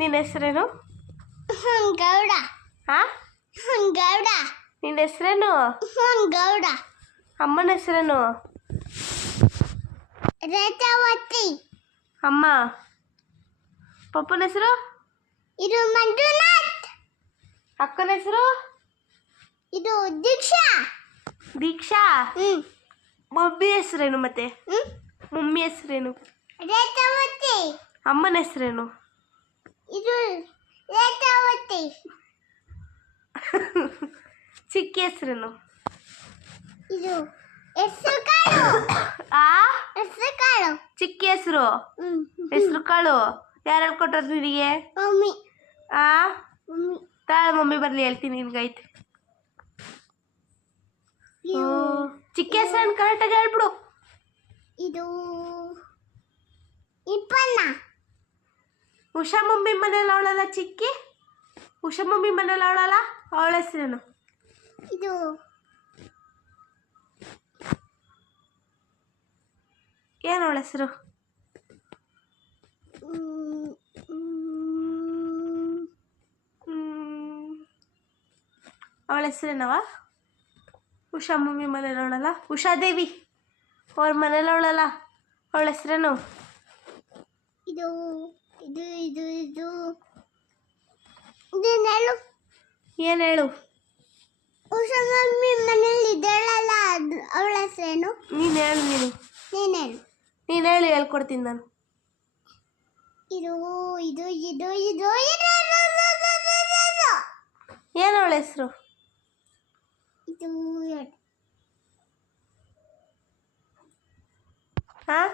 ನಿನ್ನ ಹೆಸರೇನು? ಗೌಡ. ಹಾಂ, ಗೌಡ. ನಿನ್ನ ಹೆಸರೇನು? ಗೌಡ. ಅಮ್ಮನ ಹೆಸರೇನು? ರೇತಾವತಿ. ಅಮ್ಮ. ಪಪ್ಪನ ಹೆಸರು? ಇದು ಮಂಜುನಾಥ್. ಅಕ್ಕನ ಹೆಸರು? ಇದು ದೀಕ್ಷಾ. ದೀಕ್ಷಾ. ಮಮ್ಮಿ ಹೆಸರೇನು ಮತ್ತೆ? ಮಮ್ಮಿ ಹೆಸರೇನು? ರೇತಾವತಿ. ಅಮ್ಮನ ಹೆಸರೇನು? ಇದು ರೇತಾವತಿ. ಚಿಕ್ಕ ಹೆಸರೇನು? ಇದು ಹೆಸರು ಕಾಳು. ಆ ಹೆಸರು ಕಾಳು. ಚಿಕ್ಕ ಹೆಸರು ಹೆಸರು ಕಾಳು. ಯಾರು ಹೇಳ್ಕೊಟ್ರು ನಿನಗೆ? ಮಮ್ಮಿ. ಆ ಮಮ್ಮಿ. ತಾಳೆ ಮಮ್ಮಿ ಬರಲಿ, ಹೇಳ್ತೀನಿ ನಿನ್ಗೈತೆ. ಚಿಕ್ಕ ಹೆಸರನ್ನು ಕರೆಕ್ಟಾಗಿ ಹೇಳ್ಬಿಡು. ಇದು ಇಪ್ಪಣ್ಣ. ಉಷಾ ಮಮ್ಮಿ ಮನೇಲಿ ಅವಳಲ್ಲ ಚಿಕ್ಕಿ? ಉಷಾ ಮಮ್ಮಿ ಮನೇಲಿ ಅವಳಲ್ಲ, ಅವಳ ಹೆಸರೇನು? ಇದು ಏನು ಅವಳ ಹೆಸರು? ಅವಳ ಹೆಸರೇನವ? ಉಷಾ ಮಮ್ಮಿ ಮನೇಲಿ ಅವಳಲ್ಲ, ಉಷಾದೇವಿ ಅವ್ರ ಮನೇಲಿ ಅವಳಲ್ಲ, ಅವಳ ಹೆಸರೇನು? ಇದು ಇದು ಇದು ಇದು ಇದೇನೇಳು? ಏನು ಹೇಳು? ಉಷಾ ಮಮ್ಮಿ ಮನೇಲಿ ಇದ್ದಾಳಲ್ಲ, ಅವಳ ಹೆಸರೇನು? ನೀನು ಹೇಳು. ನೀನು ಹೇಳು, ಹೇಳ್ಕೊಡ್ತೀನಿ ನಾನು. ಇದು ಇದು ಇದು ಇದು ಇದು ಏನು ಅವಳ ಹೆಸರು? ಇದು ಹಾಂ